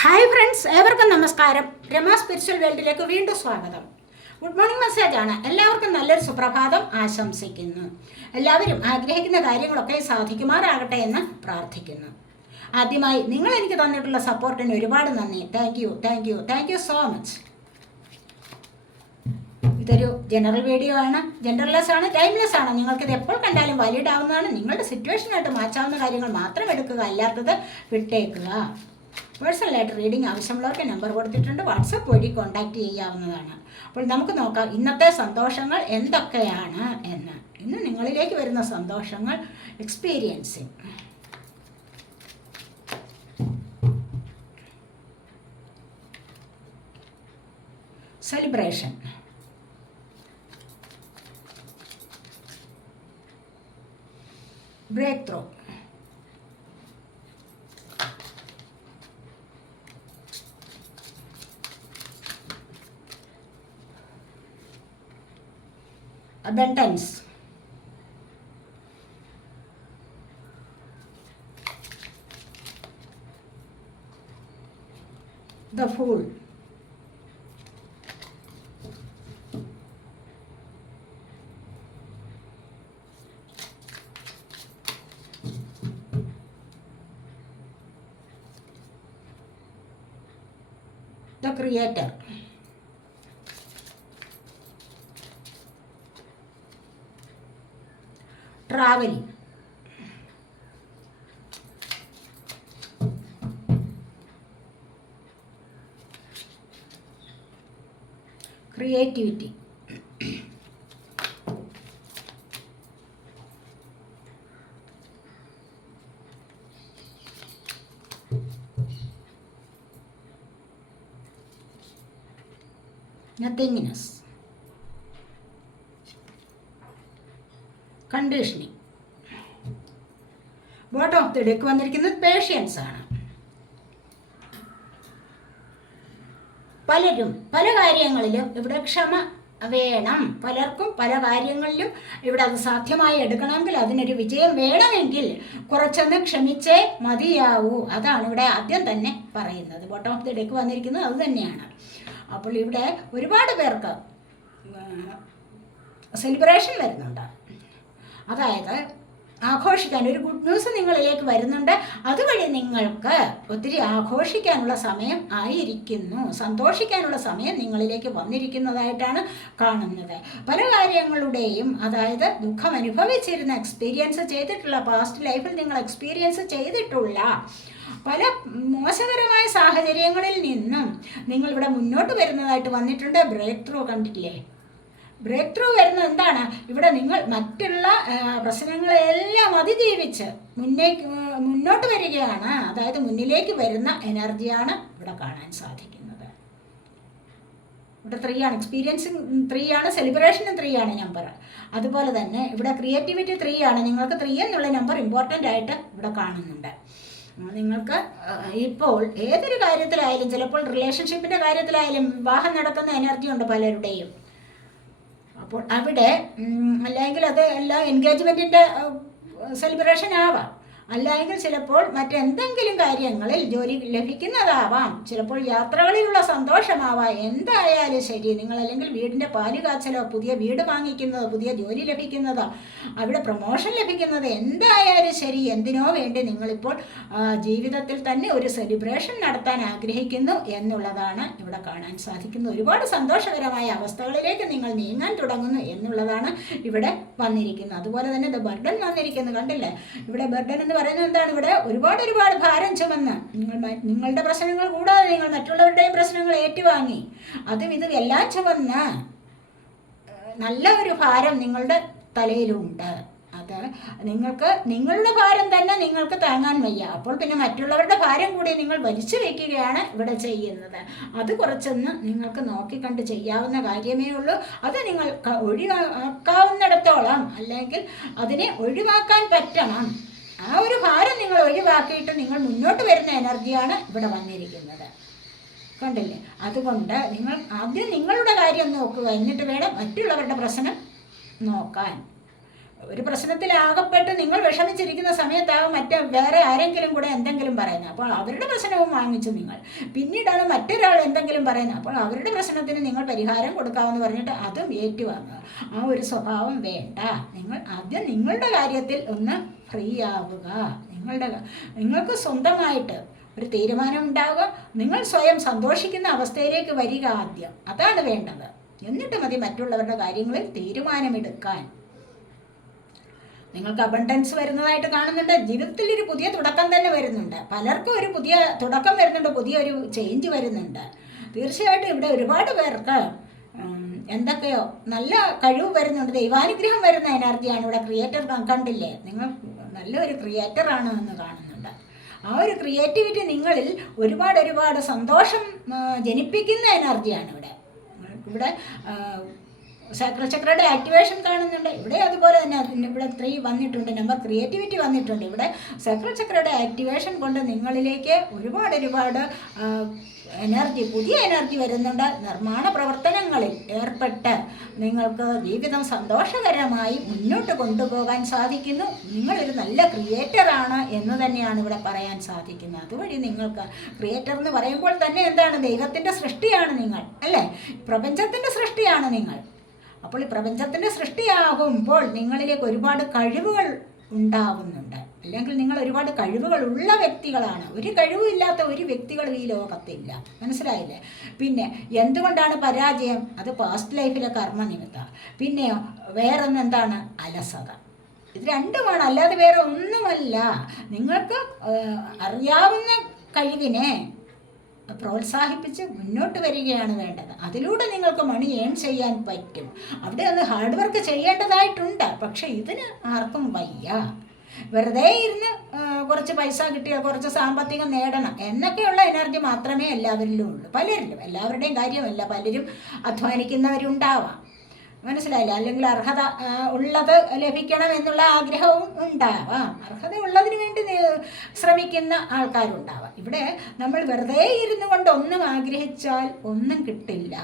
Hi friends ഏവർക്കും നമസ്കാരം. Rama spiritual വേൾഡിലേക്ക് വീണ്ടും സ്വാഗതം. ഗുഡ് മോർണിംഗ് മെസ്സേജ് ആണ്. എല്ലാവർക്കും നല്ലൊരു സുപ്രഭാതം ആശംസിക്കുന്നു. എല്ലാവരും ആഗ്രഹിക്കുന്ന കാര്യങ്ങളൊക്കെ സാധിക്കുമാറാകട്ടെ എന്ന് പ്രാർത്ഥിക്കുന്നു. ആദ്യമായി നിങ്ങൾ എനിക്ക് തന്നിട്ടുള്ള സപ്പോർട്ടിന് ഒരുപാട് നന്ദി. Thank you thank you thank you so much ഇതൊരു ജനറൽ വീഡിയോ ആണ്. ജനറൽലെസ് ആണ് ടൈംലെസ് ആണ്. നിങ്ങൾക്ക് ഇത് എപ്പോൾ കണ്ടാലും വാലിഡ് ആവുന്നതാണ്. നിങ്ങളുടെ സിറ്റുവേഷനായിട്ട് മാറ്റാവുന്ന കാര്യങ്ങൾ മാത്രം എടുക്കുക അല്ലാത്തത് വിട്ടേക്കുക. പേഴ്സണലായിട്ട് റീഡിംഗ് ആവശ്യമുള്ളവർക്ക് നമ്പർ കൊടുത്തിട്ടുണ്ട്. വാട്സപ്പ് വഴി കോൺടാക്റ്റ് ചെയ്യാവുന്നതാണ്. അപ്പോൾ നമുക്ക് നോക്കാം ഇന്നത്തെ സന്തോഷങ്ങൾ എന്തൊക്കെയാണ് എന്ന്. ഇന്ന് നിങ്ങളിലേക്ക് വരുന്ന സന്തോഷങ്ങൾ experiencing celebration break through abundance. The fool. The creator traveling creativity nothingness conditioning bottom of the deck വന്നിരിക്കുന്നത്? പേഷ്യൻസ് ആണ്. പലരും പല കാര്യങ്ങളിലും ഇവിടെ ക്ഷമ വേണം. പലർക്കും പല കാര്യങ്ങളിലും ഇവിടെ അത് സാധ്യമായി എടുക്കണമെങ്കിൽ അതിനൊരു വിജയം വേണമെങ്കിൽ കുറച്ചൊന്ന് ക്ഷമിച്ചേ മതിയാവൂ. അതാണ് ഇവിടെ ആദ്യം തന്നെ പറയുന്നത്. ബോട്ടം ഓഫ് ദി ഡെക്ക് വന്നിരിക്കുന്നത് അത് തന്നെയാണ്. അപ്പോൾ ഇവിടെ ഒരുപാട് പേർക്ക് സെലിബ്രേഷൻ വരുന്നുണ്ട്. അതായത് ആഘോഷിക്കാൻ. ഒരു ഗുഡ് ന്യൂസ് നിങ്ങളിലേക്ക് വരുന്നുണ്ട്. അതുവഴി നിങ്ങൾക്ക് ഒത്തിരി ആഘോഷിക്കാനുള്ള സമയം ആയിരിക്കുന്നു. സന്തോഷിക്കാനുള്ള സമയം നിങ്ങളിലേക്ക് വന്നിരിക്കുന്നതായിട്ടാണ് കാണുന്നത്. പല കാര്യങ്ങളുടെയും അതായത് ദുഃഖം അനുഭവിച്ചിരുന്ന എക്സ്പീരിയൻസ് ചെയ്തിട്ടുള്ള പാസ്റ്റ് ലൈഫിൽ നിങ്ങൾ എക്സ്പീരിയൻസ് ചെയ്തിട്ടുള്ള പല മോശകരമായ സാഹചര്യങ്ങളിൽ നിന്നും നിങ്ങളിവിടെ മുന്നോട്ട് വരുന്നതായിട്ട് വന്നിട്ടുണ്ട്. ബ്രേക്ക് ത്രൂ കണ്ടിട്ടില്ലേ? ബ്രേക്ക് ത്രൂ വരുന്നത് എന്താണ്? ഇവിടെ നിങ്ങൾ മറ്റുള്ള പ്രശ്നങ്ങളെല്ലാം അതിജീവിച്ച് മുന്നേക്ക് മുന്നോട്ട് വരികയാണ്. അതായത് മുന്നിലേക്ക് വരുന്ന എനർജിയാണ് ഇവിടെ കാണാൻ സാധിക്കുന്നത്. ഇവിടെ ത്രീ ആണ്. എക്സ്പീരിയൻസിങ് ത്രീ ആണ്. സെലിബ്രേഷനും ത്രീ ആണ് നമ്പർ അതുപോലെ തന്നെ ഇവിടെ ക്രിയേറ്റിവിറ്റി ത്രീ ആണ്. നിങ്ങൾക്ക് ത്രീ എന്നുള്ള നമ്പർ ഇമ്പോർട്ടന്റ് ആയിട്ട് ഇവിടെ കാണുന്നുണ്ട്. നിങ്ങൾക്ക് ഇപ്പോൾ ഏതൊരു കാര്യത്തിലായാലും ചിലപ്പോൾ റിലേഷൻഷിപ്പിന്റെ കാര്യത്തിലായാലും വിവാഹം നടക്കുന്ന എനർജി ഉണ്ട് പലരുടെയും. അപ്പോൾ അവിടെ അല്ലെങ്കിൽ അത് എല്ലാ എൻഗേജ്മെന്റിന്റെ സെലിബ്രേഷൻ ആവാം. അല്ലെങ്കിൽ ചിലപ്പോൾ മറ്റെന്തെങ്കിലും കാര്യങ്ങളിൽ ജോലി ലഭിക്കുന്നതാവാം. ചിലപ്പോൾ യാത്രകളിലുള്ള സന്തോഷമാവാം. എന്തായാലും ശരി നിങ്ങൾ അല്ലെങ്കിൽ വീടിന്റെ പാൽ കാച്ചലോ പുതിയ വീട് വാങ്ങിക്കുന്നതോ പുതിയ ജോലി ലഭിക്കുന്നതോ അവിടെ പ്രൊമോഷൻ ലഭിക്കുന്നത് എന്തായാലും ശരി എന്തിനോ വേണ്ടി നിങ്ങളിപ്പോൾ ജീവിതത്തിൽ തന്നെ ഒരു സെലിബ്രേഷൻ നടത്താൻ ആഗ്രഹിക്കുന്നു എന്നുള്ളതാണ് ഇവിടെ കാണാൻ സാധിക്കുന്നത്. ഒരുപാട് സന്തോഷകരമായ അവസ്ഥകളിലേക്ക് നിങ്ങൾ നീങ്ങാൻ തുടങ്ങുന്നു എന്നുള്ളതാണ് ഇവിടെ വന്നിരിക്കുന്നത് അതുപോലെ തന്നെ ദ ബർഡൻ വന്നിരിക്കുന്നു. കണ്ടില്ലേ? ഇവിടെ ബർഡൻ എന്ന് പറയുന്നത് എന്താണ്? ഇവിടെ ഒരുപാട് ഒരുപാട് ഭാരം ചുമന്ന് നിങ്ങൾ നിങ്ങളുടെ പ്രശ്നങ്ങൾ കൂടാതെ നിങ്ങൾ മറ്റുള്ളവരുടെയും പ്രശ്നങ്ങൾ ഏറ്റുവാങ്ങി. അതും ഇതും എല്ലാം ചുമന്ന് നല്ല ഒരു ഭാരം നിങ്ങളുടെ തലയിലുണ്ട്. അത് നിങ്ങൾക്ക് നിങ്ങളുടെ ഭാരം തന്നെ നിങ്ങൾക്ക് താങ്ങാൻ വയ്യ. അപ്പോൾ പിന്നെ മറ്റുള്ളവരുടെ ഭാരം കൂടി നിങ്ങൾ വലിച്ചു വയ്ക്കുകയാണ് ഇവിടെ ചെയ്യുന്നത്. അത് കുറച്ചൊന്ന് നിങ്ങൾക്ക് നോക്കിക്കണ്ട് ചെയ്യാവുന്ന കാര്യമേ ഉള്ളൂ. അത് നിങ്ങൾ ഒഴിവാക്കാവുന്നിടത്തോളം അല്ലെങ്കിൽ അതിനെ ഒഴിവാക്കാൻ പറ്റണം. ആ ഒരു ഭാരം നിങ്ങൾ ഒഴിവാക്കിയിട്ട് നിങ്ങൾ മുന്നോട്ട് വരുന്ന എനർജിയാണ് ഇവിടെ വന്നിരിക്കുന്നത്. കണ്ടില്ലേ? അതുകൊണ്ട് നിങ്ങൾ ആദ്യം നിങ്ങളുടെ കാര്യം നോക്കുക. എന്നിട്ട് വേണം മറ്റുള്ളവരുടെ പ്രശ്നം നോക്കാൻ. ഒരു പ്രശ്നത്തിലാകപ്പെട്ട് നിങ്ങൾ വിഷമിച്ചിരിക്കുന്ന സമയത്താകും മറ്റേ വേറെ ആരെങ്കിലും കൂടെ എന്തെങ്കിലും പറയുന്നത്. അപ്പോൾ അവരുടെ പ്രശ്നവും വാങ്ങിച്ചു നിങ്ങൾ. പിന്നീടാണ് മറ്റൊരാൾ എന്തെങ്കിലും പറയുന്നത്. അപ്പോൾ അവരുടെ പ്രശ്നത്തിന് നിങ്ങൾ പരിഹാരം കൊടുക്കാമെന്ന് പറഞ്ഞിട്ട് അതും ഏറ്റുവാങ്ങുക. ആ ഒരു സ്വഭാവം വേണ്ട. നിങ്ങൾ ആദ്യം നിങ്ങളുടെ കാര്യത്തിൽ ഒന്ന് ഫ്രീ ആവുക. നിങ്ങളുടെ നിങ്ങൾക്ക് സ്വന്തമായിട്ട് ഒരു തീരുമാനം ഉണ്ടാവുക. നിങ്ങൾ സ്വയം സന്തോഷിക്കുന്ന അവസ്ഥയിലേക്ക് വരിക ആദ്യം. അതാണ് വേണ്ടത്. എന്നിട്ട് മതി മറ്റുള്ളവരുടെ കാര്യങ്ങളിൽ തീരുമാനമെടുക്കാൻ. നിങ്ങൾക്ക് അബണ്ടൻസ് വരുന്നതായിട്ട് കാണുന്നുണ്ട്. ജീവിതത്തിൽ ഒരു പുതിയ തുടക്കം തന്നെ വരുന്നുണ്ട്. പലർക്കും ഒരു പുതിയ തുടക്കം വരുന്നുണ്ട് പുതിയൊരു ചേഞ്ച് വരുന്നുണ്ട്. തീർച്ചയായിട്ടും ഇവിടെ ഒരുപാട് പേർക്ക് എന്തൊക്കെയോ നല്ല കഴിവ് വരുന്നുണ്ട്. ദൈവാനുഗ്രഹം വരുന്ന എനർജിയാണ് ഇവിടെ ക്രിയേറ്റർ കണ്ടില്ലേ? നിങ്ങൾ നല്ലൊരു ക്രിയേറ്റർ ആണ് എന്ന് കാണുന്നുണ്ട്. ആ ഒരു ക്രിയേറ്റിവിറ്റി നിങ്ങളിൽ ഒരുപാട് ഒരുപാട് സന്തോഷം ജനിപ്പിക്കുന്ന എനർജിയാണ് ഇവിടെ. ഇവിടെ ആ, ചക്രചക്രയുടെ ആക്ടിവേഷൻ കാണുന്നുണ്ട്. ഇവിടെ അതുപോലെ തന്നെ ഇവിടെ ത്രീ വന്നിട്ടുണ്ട്. നമ്പർ ക്രിയേറ്റിവിറ്റി വന്നിട്ടുണ്ട്. ഇവിടെ ചക്രചക്രയുടെ ആക്ടിവേഷൻ കൊണ്ട് നിങ്ങളിലേക്ക് ഒരുപാട് ഒരുപാട് എനർജി പുതിയ എനർജി വരുന്നുണ്ട്. നിർമ്മാണ പ്രവർത്തനങ്ങളിൽ ഏർപ്പെട്ട് നിങ്ങൾക്ക് ജീവിതം സന്തോഷകരമായി മുന്നോട്ട് കൊണ്ടുപോകാൻ സാധിക്കുന്നു. നിങ്ങളൊരു നല്ല ക്രിയേറ്ററാണ് എന്ന് തന്നെയാണ് ഇവിടെ പറയാൻ സാധിക്കുന്നത്. അതുവഴി നിങ്ങൾക്ക് ക്രിയേറ്റർ എന്ന് പറയുമ്പോൾ തന്നെ എന്താണ്? ദൈവത്തിന്റെ സൃഷ്ടിയാണ് നിങ്ങൾ അല്ലേ? പ്രപഞ്ചത്തിന്റെ സൃഷ്ടിയാണ് നിങ്ങൾ. അപ്പോൾ ഈ പ്രപഞ്ചത്തിന്റെ സൃഷ്ടിയാകുമ്പോൾ നിങ്ങളിലേക്ക് ഒരുപാട് കഴിവുകൾ ഉണ്ടാവുന്നുണ്ട്. അല്ലെങ്കിൽ നിങ്ങൾ ഒരുപാട് കഴിവുകൾ ഉള്ള വ്യക്തികളാണ്. ഒരു കഴിവില്ലാത്ത ഒരു വ്യക്തികളും ഈ ലോകത്തില്ല. മനസ്സിലായില്ലേ? പിന്നെ എന്തുകൊണ്ടാണ് പരാജയം? അത് പാസ്റ്റ് ലൈഫിലെ കർമ്മ നിമിത്തം പിന്നെ വേറൊന്നെന്താണ് അലസത. ഇത് രണ്ടുമാണ്. അല്ലാതെ വേറെ ഒന്നുമല്ല. നിങ്ങൾക്ക് അറിയാവുന്ന കഴിവിനെ പ്രോത്സാഹിപ്പിച്ച് മുന്നോട്ട് വരികയാണ് വേണ്ടത്. അതിലൂടെ നിങ്ങൾക്ക് മണി ഏൺ ചെയ്യാൻ പറ്റും. അവിടെ ഒന്ന് ഹാർഡ് വർക്ക് ചെയ്യേണ്ടതായിട്ടുണ്ട്. പക്ഷെ ഇതിന് ആർക്കും വയ്യ. വെറുതെ ഇരുന്ന് കുറച്ച് പൈസ കിട്ടിയാൽ കുറച്ച് സാമ്പത്തികം നേടണം. എന്നൊക്കെയുള്ള എനർജി മാത്രമേ എല്ലാവരിലും ഉള്ളൂ പലരിലും എല്ലാവരുടെയും കാര്യമല്ല പലരും അധ്വാനിക്കുന്നവരുണ്ടാവാം. മനസ്സിലായില്ല? അല്ലെങ്കിൽ അർഹത ഉള്ളത് ലഭിക്കണം എന്നുള്ള ആഗ്രഹവും ഉണ്ടാവാം. അർഹത ഉള്ളതിന് വേണ്ടി ശ്രമിക്കുന്ന ആൾക്കാരുണ്ടാവാം. ഇവിടെ നമ്മൾ വെറുതെ ഇരുന്നു കൊണ്ട് ഒന്നും ആഗ്രഹിച്ചാൽ ഒന്നും കിട്ടില്ല.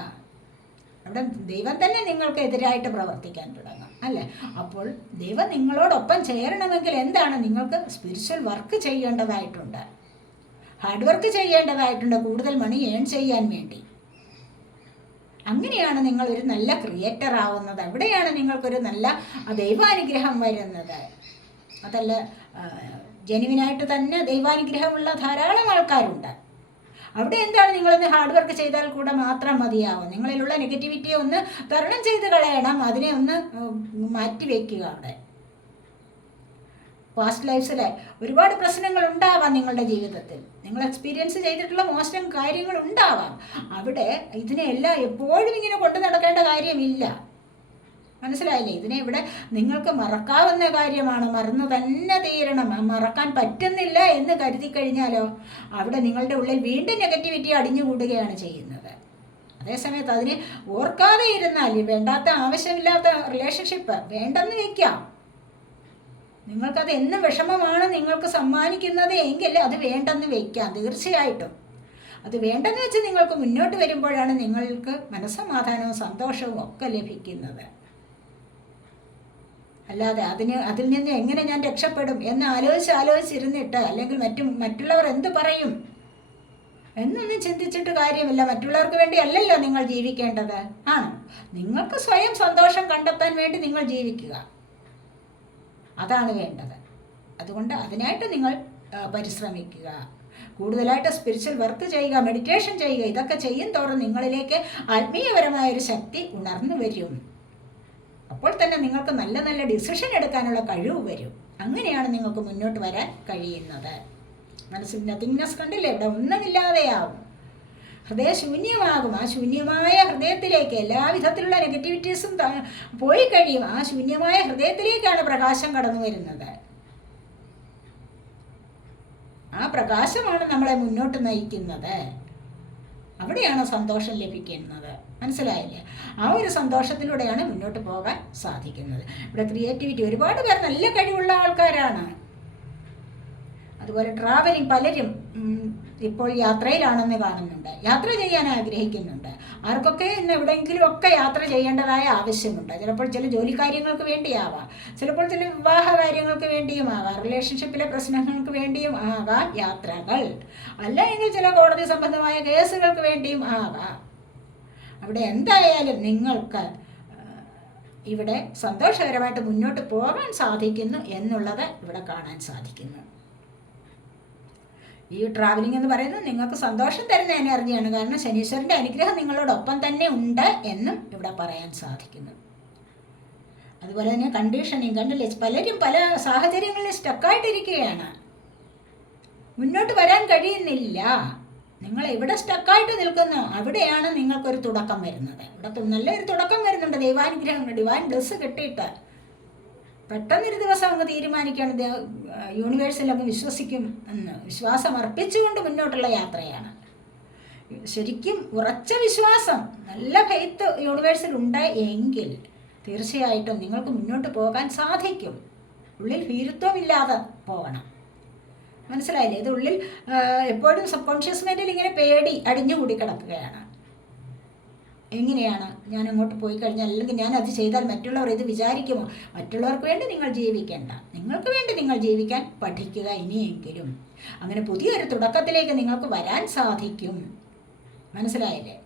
അവിടെ ദൈവം തന്നെ നിങ്ങൾക്ക് എതിരായിട്ട് പ്രവർത്തിക്കാൻ തുടങ്ങും അല്ലേ? അപ്പോൾ ദൈവം നിങ്ങളോടൊപ്പം ചേരണമെങ്കിൽ എന്താണ്? നിങ്ങൾക്ക് സ്പിരിച്വൽ വർക്ക് ചെയ്യേണ്ടതായിട്ടുണ്ട്. ഹാർഡ് വർക്ക് ചെയ്യേണ്ടതായിട്ടുണ്ട് കൂടുതൽ മണി ഏൺ ചെയ്യാൻ വേണ്ടി. അങ്ങനെയാണ് നിങ്ങൾ ഒരു നല്ല ക്രിയേറ്റർ ആവുന്നത്. അവിടെയാണ് നിങ്ങൾക്കൊരു നല്ല ദൈവാനുഗ്രഹം വരുന്നത്. അതല്ല ജനുവിനായിട്ട് തന്നെ ദൈവാനുഗ്രഹമുള്ള ധാരാളം ആൾക്കാരുണ്ട്. അവിടെ എന്താണ് നിങ്ങളൊന്ന് ഹാർഡ് വർക്ക് ചെയ്താൽ കൂടെ മാത്രം മതിയാവും? നിങ്ങളിലുള്ള നെഗറ്റിവിറ്റിയെ ഒന്ന് തരണം ചെയ്ത് കളയണം. അതിനെ ഒന്ന് മാറ്റി വയ്ക്കുക അവിടെ. പാസ്റ്റ് ലൈഫിലെ ഒരുപാട് പ്രശ്നങ്ങൾ ഉണ്ടാവാം നിങ്ങളുടെ ജീവിതത്തിൽ. നിങ്ങൾ എക്സ്പീരിയൻസ് ചെയ്തിട്ടുള്ള മോശം കാര്യങ്ങൾ ഉണ്ടാവാം. അവിടെ ഇതിനെല്ലാം എപ്പോഴും ഇങ്ങനെ കൊണ്ടു നടക്കേണ്ട കാര്യമില്ല. മനസ്സിലായില്ലേ? ഇതിനെ ഇവിടെ നിങ്ങൾക്ക് മറക്കാവുന്ന കാര്യമാണ്. മറന്നു തന്നെ തീരണം. മറക്കാൻ പറ്റുന്നില്ല എന്ന് കരുതി കഴിഞ്ഞാലോ? അവിടെ നിങ്ങളുടെ ഉള്ളിൽ വീണ്ടും നെഗറ്റിവിറ്റി അടിഞ്ഞുകൂടുകയാണ് ചെയ്യുന്നത്. അതേസമയത്ത് അതിനെ ഓർക്കാതെ ഇരുന്നാൽ വേണ്ടാത്ത ആവശ്യമില്ലാത്ത റിലേഷൻഷിപ്പ് വേണ്ടെന്ന് വയ്ക്കാം നിങ്ങൾക്കത് എന്നും വിഷമമാണ് നിങ്ങൾക്ക് സമ്മാനിക്കുന്നത് എങ്കിൽ അത് വേണ്ടെന്ന് വയ്ക്കാം തീർച്ചയായിട്ടും. അത് വേണ്ടെന്ന് വെച്ച് നിങ്ങൾക്ക് മുന്നോട്ട് വരുമ്പോഴാണ് നിങ്ങൾക്ക് മനസ്സമാധാനവും സന്തോഷവും ഒക്കെ ലഭിക്കുന്നത്. അല്ലാതെ അതിന് അതിൽ നിന്ന് എങ്ങനെ ഞാൻ രക്ഷപ്പെടും എന്ന് ആലോചിച്ച് ആലോചിച്ചിരുന്നിട്ട് അല്ലെങ്കിൽ മറ്റു മറ്റുള്ളവർ എന്ത് പറയും? എന്നൊന്നും ചിന്തിച്ചിട്ട് കാര്യമില്ല. മറ്റുള്ളവർക്ക് വേണ്ടി അല്ലല്ലോ നിങ്ങൾ ജീവിക്കേണ്ടത്. ആണോ. നിങ്ങൾക്ക് സ്വയം സന്തോഷം കണ്ടെത്താൻ വേണ്ടി നിങ്ങൾ ജീവിക്കുക. അതാണ് വേണ്ടത്. അതുകൊണ്ട് അതിനായിട്ട് നിങ്ങൾ പരിശ്രമിക്കുക. കൂടുതലായിട്ട് സ്പിരിച്വൽ വർക്ക് ചെയ്യുക മെഡിറ്റേഷൻ ചെയ്യുക ഇതൊക്കെ ചെയ്യും തോറും നിങ്ങളിലേക്ക് ആത്മീയപരമായ ഒരു ശക്തി ഉണർന്നു വരും. അപ്പോൾ തന്നെ നിങ്ങൾക്ക് നല്ല നല്ല ഡിസിഷൻ എടുക്കാനുള്ള കഴിവ് വരും. അങ്ങനെയാണ് നിങ്ങൾക്ക് മുന്നോട്ട് വരാൻ കഴിയുന്നത്. മനസ്സിൽ നത്തിങ്നെസ് കണ്ടില്ലേ? ഇവിടെ ഒന്നുമില്ലാതെയാവും ഹൃദയശൂന്യമാകും ആ ശൂന്യമായ ഹൃദയത്തിലേക്ക് എല്ലാവിധത്തിലുള്ള നെഗറ്റിവിറ്റീസും പോയി കഴിയും. ആ ശൂന്യമായ ഹൃദയത്തിലേക്കാണ് പ്രകാശം കടന്നു വരുന്നത്. ആ പ്രകാശമാണ് നമ്മളെ മുന്നോട്ട് നയിക്കുന്നത്. അവിടെയാണ് സന്തോഷം ലഭിക്കുന്നത്. മനസ്സിലായില്ലേ? ആ ഒരു സന്തോഷത്തിലൂടെയാണ് മുന്നോട്ട് പോകാൻ സാധിക്കുന്നത്. ഇവിടെ ക്രിയേറ്റിവിറ്റി ഒരുപാട് പേർ നല്ല കഴിവുള്ള ആൾക്കാരാണ്. അതുപോലെ ട്രാവലിംഗ് പലരും ഇപ്പോൾ യാത്രയിലാണെന്ന് കാണുന്നുണ്ട്. യാത്ര ചെയ്യാൻ ആഗ്രഹിക്കുന്നുണ്ട്. ആർക്കൊക്കെ ഇന്ന് എവിടെയെങ്കിലും ഒക്കെ യാത്ര ചെയ്യേണ്ടതായ ആവശ്യമുണ്ട്. ചിലപ്പോൾ ചില ജോലി കാര്യങ്ങൾക്ക് വേണ്ടിയാവാം. ചിലപ്പോൾ ചില വിവാഹ കാര്യങ്ങൾക്ക് വേണ്ടിയും ആവാം റിലേഷൻഷിപ്പിലെ പ്രശ്നങ്ങൾക്ക് വേണ്ടിയും ആകാം യാത്രകൾ. അല്ലെങ്കിൽ ചില കോടതി സംബന്ധമായ കേസുകൾക്ക് വേണ്ടിയും ആകാം അവിടെ എന്തായാലും നിങ്ങൾക്ക് ഇവിടെ സന്തോഷകരമായിട്ട് മുന്നോട്ട് പോകാൻ സാധിക്കുന്നു എന്നുള്ളത് ഇവിടെ കാണാൻ സാധിക്കുന്നു. ഈ ട്രാവലിംഗ് എന്ന് പറയുന്നത് നിങ്ങൾക്ക് സന്തോഷം തരുന്ന എനർജിയാണ് കാരണം ശനീശ്വരന്റെ അനുഗ്രഹം നിങ്ങളോടൊപ്പം തന്നെ ഉണ്ട് എന്നും ഇവിടെ പറയാൻ സാധിക്കുന്നു. അതുപോലെ തന്നെ കണ്ടീഷനിങ് കണ്ടില്ലേ? പലരും പല സാഹചര്യങ്ങളിൽ സ്റ്റക്കായിട്ടിരിക്കുകയാണ് മുന്നോട്ട് വരാൻ കഴിയുന്നില്ല. നിങ്ങൾ എവിടെ സ്റ്റക്കായിട്ട് നിൽക്കുന്നു? അവിടെയാണ് നിങ്ങൾക്കൊരു തുടക്കം വരുന്നത്. ഇവിടെ നല്ലൊരു തുടക്കം വരുന്നുണ്ട്. ദൈവാനുഗ്രഹം ഡിവൈൻ ബ്ലസ് കിട്ടിയിട്ട്. പെട്ടെന്നൊരു ദിവസം അങ്ങ് തീരുമാനിക്കുകയാണ്. യൂണിവേഴ്സിൽ അങ്ങ് വിശ്വസിക്കും എന്ന്. വിശ്വാസം അർപ്പിച്ചുകൊണ്ട് മുന്നോട്ടുള്ള യാത്രയാണ്. ശരിക്കും ഉറച്ച വിശ്വാസം നല്ല ഫെയ്ത്ത് യൂണിവേഴ്സിൽ ഉണ്ട് എങ്കിൽ തീർച്ചയായിട്ടും നിങ്ങൾക്ക് മുന്നോട്ട് പോകാൻ സാധിക്കും. ഉള്ളിൽ ഭീരുത്വമില്ലാതെ പോകണം മനസ്സിലായില്ലേ? ഇത് ഉള്ളിൽ എപ്പോഴും സബ് കോൺഷ്യസ് മൈൻഡിൽ ഇങ്ങനെ പേടി അടിഞ്ഞുകൂടി കിടക്കുകയാണ്. എങ്ങനെയാണ് ഞാൻ അങ്ങോട്ട് പോയി കഴിഞ്ഞാൽ അല്ലെങ്കിൽ ഞാൻ അത് ചെയ്താൽ മറ്റുള്ളവർ ഇത് വിചാരിക്കുമോ? മറ്റുള്ളവർക്ക് വേണ്ടി നിങ്ങൾ ജീവിക്കേണ്ട. നിങ്ങൾക്ക് വേണ്ടി നിങ്ങൾ ജീവിക്കാൻ പഠിക്കുക ഇനിയെങ്കിലും. അങ്ങനെ പുതിയൊരു തുടക്കത്തിലേക്ക് നിങ്ങൾക്ക് വരാൻ സാധിക്കും. മനസ്സിലായില്ലേ?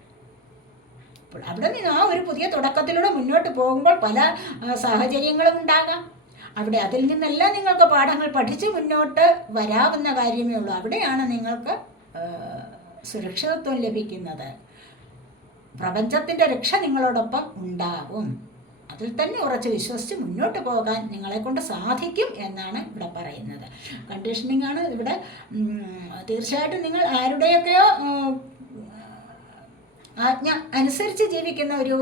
അപ്പോൾ അവിടെ നിന്ന് ആ ഒരു പുതിയ തുടക്കത്തിലൂടെ മുന്നോട്ട് പോകുമ്പോൾ പല സാഹചര്യങ്ങളും ഉണ്ടാകാം. അവിടെ അതിൽ നിന്നെല്ലാം നിങ്ങൾക്ക് പാഠങ്ങൾ പഠിച്ച് മുന്നോട്ട് വരാവുന്ന കാര്യമേ ഉള്ളൂ. അവിടെയാണ് നിങ്ങൾക്ക് സുരക്ഷിതത്വം ലഭിക്കുന്നത്. പ്രപഞ്ചത്തിന്റെ രക്ഷ നിങ്ങളോടൊപ്പം ഉണ്ടാവും. അതിൽ തന്നെ ഉറച്ച് വിശ്വസിച്ച് മുന്നോട്ട് പോകാൻ നിങ്ങളെ കൊണ്ട് സാധിക്കും എന്നാണ് ഇവിടെ പറയുന്നത്. കണ്ടീഷനിങ് ആണ് ഇവിടെ തീർച്ചയായിട്ടും നിങ്ങൾ ആരുടെയൊക്കെയോ ആജ്ഞ അനുസരിച്ച് ജീവിക്കുന്ന ഒരു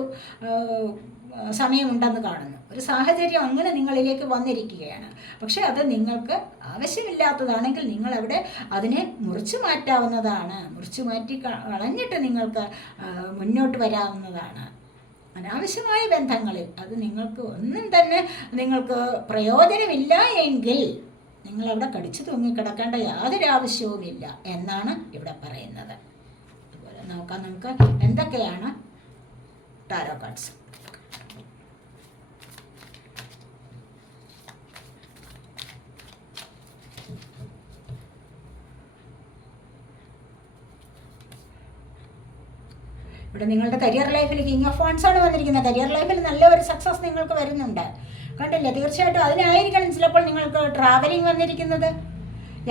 സമയമുണ്ടെന്ന് കാണുന്നു. ഒരു സാഹചര്യം അങ്ങനെ നിങ്ങളിലേക്ക് വന്നിരിക്കുകയാണ്. പക്ഷേ അത് നിങ്ങൾക്ക് ആവശ്യമില്ലാത്തതാണെങ്കിൽ നിങ്ങൾ അവിടെ അതിനെ മുറിച്ചു മാറ്റാവുന്നതാണ്. മുറിച്ചു മാറ്റി കളഞ്ഞിട്ട് നിങ്ങൾക്ക് മുന്നോട്ട് വരാവുന്നതാണ്. അനാവശ്യമായ ബന്ധങ്ങളിൽ അത് നിങ്ങൾക്ക് ഒന്നും തന്നെ നിങ്ങൾക്ക് പ്രയോജനമില്ല എങ്കിൽ നിങ്ങളവിടെ കടിച്ചു തൂങ്ങിക്കിടക്കേണ്ട യാതൊരു ആവശ്യവുമില്ല എന്നാണ് ഇവിടെ പറയുന്നത്. അതുപോലെ നോക്കാം നമുക്ക് എന്തൊക്കെയാണ് ടാരോ കാർഡ്സ് ഇവിടെ നിങ്ങളുടെ കരിയർ ലൈഫിൽ കിങ് ഓഫ് ആണ് വന്നിരിക്കുന്നത്. കരിയർ ലൈഫിൽ നല്ല ഒരു സക്സസ് നിങ്ങൾക്ക് വരുന്നുണ്ട്. കണ്ടില്ലേ? തീർച്ചയായിട്ടും അതിനായിരിക്കണം ചിലപ്പോൾ നിങ്ങൾക്ക് ട്രാവലിംഗ് വന്നിരിക്കുന്നത്.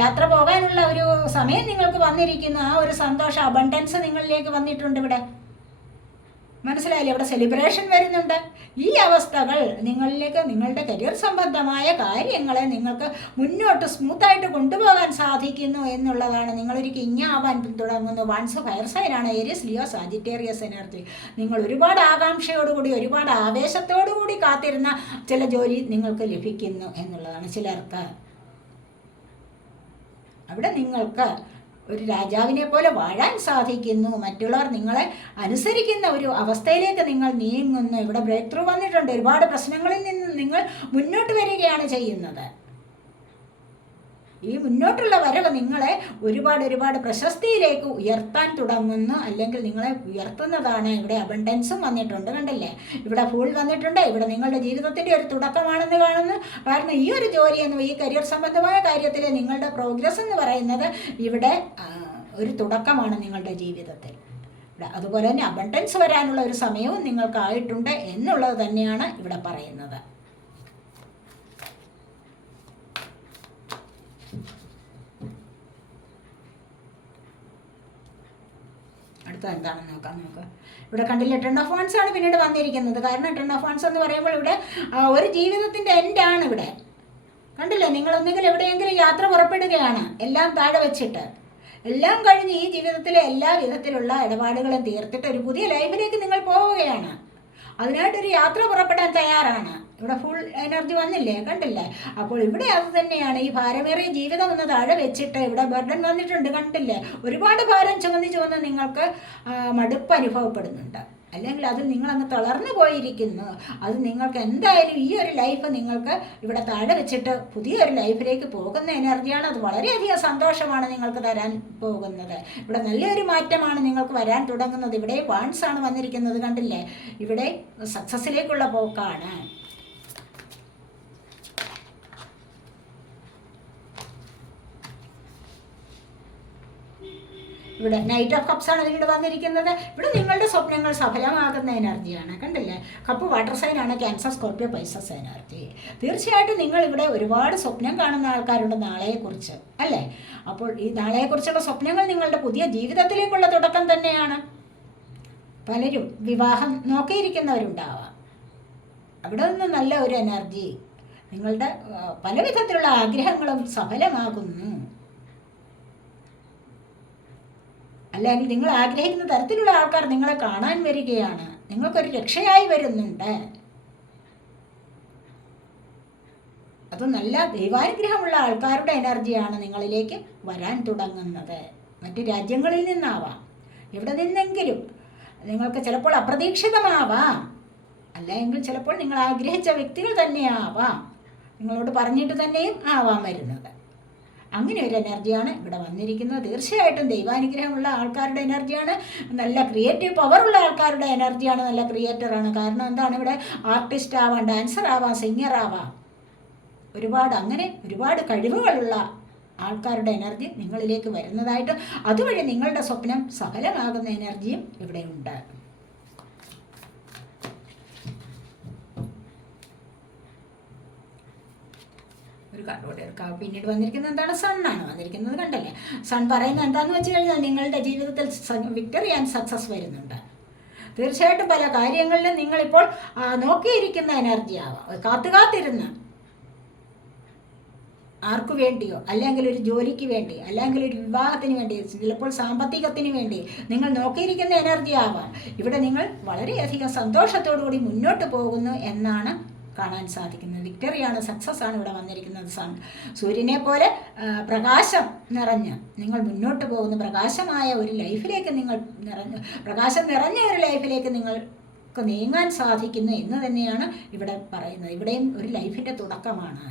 യാത്ര പോകാനുള്ള ഒരു സമയം നിങ്ങൾക്ക് വന്നിരിക്കുന്നു. ആ ഒരു സന്തോഷം അബണ്ടൻസ് നിങ്ങളിലേക്ക് വന്നിട്ടുണ്ട് ഇവിടെ. മനസ്സിലായില്ലേ? ഇവിടെ സെലിബ്രേഷൻ വരുന്നുണ്ട്. ഈ അവസ്ഥകൾ നിങ്ങളിലേക്ക് നിങ്ങളുടെ കരിയർ സംബന്ധമായ കാര്യങ്ങളെ നിങ്ങൾക്ക് മുന്നോട്ട് സ്മൂത്തായിട്ട് കൊണ്ടുപോകാൻ സാധിക്കുന്നു എന്നുള്ളതാണ്. നിങ്ങളൊരു കിഞ്ഞാവാൻ തുടങ്ങുന്നു. വൺസ് ഫയർ സൈനാണ് ഏരിയസ് ലിയോ സാജിറ്റേറിയസ് എനർജി നിങ്ങൾ ഒരുപാട് ആകാംക്ഷയോടുകൂടി ഒരുപാട് ആവേശത്തോടുകൂടി കാത്തിരുന്ന ചില ജോലി നിങ്ങൾക്ക് ലഭിക്കുന്നു എന്നുള്ളതാണ്. ചിലർക്ക് അവിടെ നിങ്ങൾക്ക് ഒരു രാജാവിനെ പോലെ വാഴാൻ സാധിക്കുന്നു. മറ്റുള്ളവർ നിങ്ങളെ അനുസരിക്കുന്ന ഒരു അവസ്ഥയിലേക്ക് നിങ്ങൾ നീങ്ങുന്നു. ഇവിടെ ബ്രേക്ക് ത്രൂ വന്നിട്ടുണ്ട്. ഒരുപാട് പ്രശ്നങ്ങളിൽ നിന്ന് നിങ്ങൾ മുന്നോട്ട് വരികയാണ് ചെയ്യുന്നത്. ഈ മുന്നോട്ടുള്ള വരവ് നിങ്ങളെ ഒരുപാട് ഒരുപാട് പ്രശസ്തിയിലേക്ക് ഉയർത്താൻ തുടങ്ങുന്നു. അല്ലെങ്കിൽ നിങ്ങളെ ഉയർത്തുന്നതാണ് ഇവിടെ അബണ്ടൻസും വന്നിട്ടുണ്ട് കണ്ടില്ലേ? ഇവിടെ ഫുൾ വന്നിട്ടുണ്ട്. ഇവിടെ നിങ്ങളുടെ ജീവിതത്തിന്റെ ഒരു തുടക്കമാണെന്ന് കാണുന്നു. കാരണം ഈ ഒരു ജോലി എന്ന് ഈ കരിയർ സംബന്ധമായ കാര്യത്തിൽ നിങ്ങളുടെ പ്രോഗ്രസ് എന്ന് പറയുന്നത് ഇവിടെ ഒരു തുടക്കമാണ് നിങ്ങളുടെ ജീവിതത്തിൽ. അതുപോലെ തന്നെ അബണ്ടൻസ് വരാനുള്ള ഒരു സമയവും നിങ്ങൾക്കായിട്ടുണ്ട് എന്നുള്ളത് തന്നെയാണ് ഇവിടെ പറയുന്നത്. അടുത്ത എന്താണെന്ന് നോക്കാം നമുക്ക്. ഇവിടെ കണ്ടില്ല ടെൺ ഓഫ് വൺസ് ആണ് പിന്നീട് വന്നിരിക്കുന്നത്. കാരണം ടെൺ ഓഫ് വൺസ് എന്ന് പറയുമ്പോൾ ഇവിടെ ഒരു ജീവിതത്തിന്റെ എൻഡാണ് ഇവിടെ. കണ്ടില്ലേ നിങ്ങൾ ഒന്നുകിൽ എവിടെയെങ്കിലും യാത്ര പുറപ്പെടുകയാണ് എല്ലാം താഴെ വെച്ചിട്ട്. എല്ലാം കഴിഞ്ഞ് ഈ ജീവിതത്തിലെ എല്ലാ വിധത്തിലുള്ള ഇടപാടുകളും തീർത്തിട്ട് ഒരു പുതിയ ലൈഫിലേക്ക് നിങ്ങൾ പോവുകയാണ്. അതിനായിട്ടൊരു യാത്ര പുറപ്പെടാൻ തയ്യാറാണ്. ഇവിടെ ഫുൾ എനർജി വന്നില്ലേ? കണ്ടില്ലേ? അപ്പോൾ ഇവിടെ അത് തന്നെയാണ്. ഈ ഭാരമേറിയ ജീവിതം ഒന്ന് താഴെ വെച്ചിട്ട് ഇവിടെ ബർഡൻ വന്നിട്ടുണ്ട് കണ്ടില്ലേ? ഒരുപാട് ഭാരം ചുമന്ന് ചുമന്ന് നിങ്ങൾക്ക് മടുപ്പ് അനുഭവപ്പെടുന്നുണ്ട്. അല്ലെങ്കിൽ അത് നിങ്ങൾ നിങ്ങളങ്ങ് തളർന്നു പോയിരിക്കുന്നു. അത് നിങ്ങൾക്ക് എന്തായാലും ഈ ഒരു ലൈഫ് നിങ്ങൾക്ക് ഇവിടെ താഴെ വെച്ചിട്ട് പുതിയൊരു ലൈഫിലേക്ക് പോകുന്ന എനർജിയാണ് അത് വളരെയധികം സന്തോഷമാണ് നിങ്ങൾക്ക് തരാൻ പോകുന്നത്. ഇവിടെ നല്ലൊരു മാറ്റമാണ് നിങ്ങൾക്ക് വരാൻ തുടങ്ങുന്നത്. ഇവിടെ വാൺസ് ആണ് വന്നിരിക്കുന്നത് കണ്ടില്ലേ? ഇവിടെ സക്സസ്സിലേക്കുള്ള പോക്കാണ്. ഇവിടെ നൈറ്റ് ഓഫ് കപ്സ് ആണ് ഇവിടെ വന്നിരിക്കുന്നത്. ഇവിടെ നിങ്ങളുടെ സ്വപ്നങ്ങൾ സഫലമാകുന്ന എനർജിയാണ് കണ്ടില്ലേ? കപ്പ് വാട്ടർ സൈൻ ആണ് ക്യാൻസർ സ്കോർപ്പിയോ പൈസസ് എനർജി തീർച്ചയായിട്ടും നിങ്ങൾ ഇവിടെ ഒരുപാട് സ്വപ്നം കാണുന്ന ആൾക്കാരുണ്ട് നാളെയെക്കുറിച്ച് അല്ലേ? അപ്പോൾ ഈ നാളെയെക്കുറിച്ചുള്ള സ്വപ്നങ്ങൾ നിങ്ങളുടെ പുതിയ ജീവിതത്തിലേക്കുള്ള തുടക്കം തന്നെയാണ്. പലരും വിവാഹം നോക്കിയിരിക്കുന്നവരുണ്ടാവാം. അവിടെ നിന്ന് നല്ല ഒരു എനർജി നിങ്ങളുടെ പല വിധത്തിലുള്ള ആഗ്രഹങ്ങളും സഫലമാകുന്നു. അല്ലെങ്കിൽ നിങ്ങൾ ആഗ്രഹിക്കുന്ന തരത്തിലുള്ള ആൾക്കാർ നിങ്ങളെ കാണാൻ വരികയാണ്. നിങ്ങൾക്കൊരു രക്ഷയായി വരുന്നുണ്ട്. അത് നല്ല ദൈവാനുഗ്രഹമുള്ള ആൾക്കാരുടെ എനർജിയാണ് നിങ്ങളിലേക്ക് വരാൻ തുടങ്ങുന്നത്. മറ്റു രാജ്യങ്ങളിൽ നിന്നാവാം. എവിടെ നിന്നെങ്കിലും നിങ്ങൾക്ക് ചിലപ്പോൾ അപ്രതീക്ഷിതമാവാം. അല്ലെങ്കിൽ ചിലപ്പോൾ നിങ്ങൾ ആഗ്രഹിച്ച വ്യക്തികൾ തന്നെയാവാം. നിങ്ങളോട് പറഞ്ഞിട്ട് തന്നെയും ആവാം വരുന്നത്. അങ്ങനെ ഒരു എനർജിയാണ് ഇവിടെ വന്നിരിക്കുന്നത്. തീർച്ചയായിട്ടും ദൈവാനുഗ്രഹമുള്ള ആൾക്കാരുടെ എനർജിയാണ്. നല്ല ക്രിയേറ്റീവ് പവറുള്ള ആൾക്കാരുടെ എനർജിയാണ് നല്ല ക്രിയേറ്ററാണ് കാരണം എന്താണ് ഇവിടെ? ആർട്ടിസ്റ്റ് ആവാം ഡാൻസർ ആവാം സിംഗർ ആവാം. ഒരുപാട് അങ്ങനെ ഒരുപാട് കഴിവുകളുള്ള ആൾക്കാരുടെ എനർജി നിങ്ങളിലേക്ക് വരുന്നതായിട്ട് അതുവഴി നിങ്ങളുടെ സ്വപ്നം സഫലമാകുന്ന എനർജിയും ഇവിടെ ഉണ്ട് ഒരു കാർഡോടെ എടുക്കാം പിന്നീട് വന്നിരിക്കുന്നത് എന്താണ്? സണ്ണാണ് വന്നിരിക്കുന്നത് കണ്ടല്ലേ? സൺ പറയുന്നത് എന്താണെന്ന് വെച്ച് കഴിഞ്ഞാൽ നിങ്ങളുടെ ജീവിതത്തിൽ വിക്ടറി ആൻഡ് സക്സസ് വരുന്നുണ്ട്. തീർച്ചയായിട്ടും പല കാര്യങ്ങളിലും നിങ്ങളിപ്പോൾ നോക്കിയിരിക്കുന്ന എനർജി ആവാം. കാത്തു കാത്തിരുന്ന്. ആർക്കു വേണ്ടിയോ? അല്ലെങ്കിൽ ഒരു ജോലിക്ക് വേണ്ടി അല്ലെങ്കിൽ ഒരു വിവാഹത്തിന് വേണ്ടി ചിലപ്പോൾ സാമ്പത്തികത്തിന് വേണ്ടി നിങ്ങൾ നോക്കിയിരിക്കുന്ന എനർജി ആവാം. ഇവിടെ നിങ്ങൾ വളരെയധികം സന്തോഷത്തോടു കൂടി മുന്നോട്ട് പോകുന്നു എന്നാണ് കാണാൻ സാധിക്കുന്നത്. വിക്ടറിയാണ് സക്സസ് ആണ് ഇവിടെ വന്നിരിക്കുന്നത് സൺ സൂര്യനെ പോലെ പ്രകാശം നിറഞ്ഞ് നിങ്ങൾ മുന്നോട്ട് പോകുന്ന പ്രകാശമായ ഒരു ലൈഫിലേക്ക് നിങ്ങൾ നിറഞ്ഞ പ്രകാശം നിറഞ്ഞ ഒരു ലൈഫിലേക്ക് നിങ്ങൾക്ക് നീങ്ങാൻ സാധിക്കുന്നു എന്ന് തന്നെയാണ് ഇവിടെ പറയുന്നത്. ഇവിടെയും ഒരു ലൈഫിന്റെ തുടക്കമാണ്.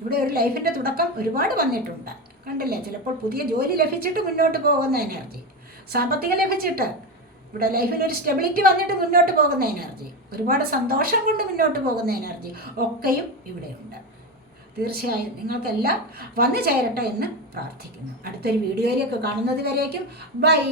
ഇവിടെ ഒരു ലൈഫിന്റെ തുടക്കം ഒരുപാട് വന്നിട്ടുണ്ട്. കണ്ടില്ലേ? ചിലപ്പോൾ പുതിയ ജോലി ലഭിച്ചിട്ട് മുന്നോട്ട് പോകുന്ന എനർജി സാമ്പത്തികം ലഭിച്ചിട്ട് ഇവിടെ ലൈഫിൽ ഒരു സ്റ്റെബിലിറ്റി വന്നിട്ട് മുന്നോട്ട് പോകുന്ന എനർജി. ഒരുപാട് സന്തോഷം കൊണ്ട് മുന്നോട്ട് പോകുന്ന എനർജി ഒക്കെയും ഇവിടെയുണ്ട് തീർച്ചയായും നിങ്ങൾക്കെല്ലാം വന്നു ചേരട്ടെ എന്ന് പ്രാർത്ഥിക്കുന്നു. അടുത്തൊരു വീഡിയോയിലേക്ക് കാണുന്നത് വരേക്കും. ബൈ.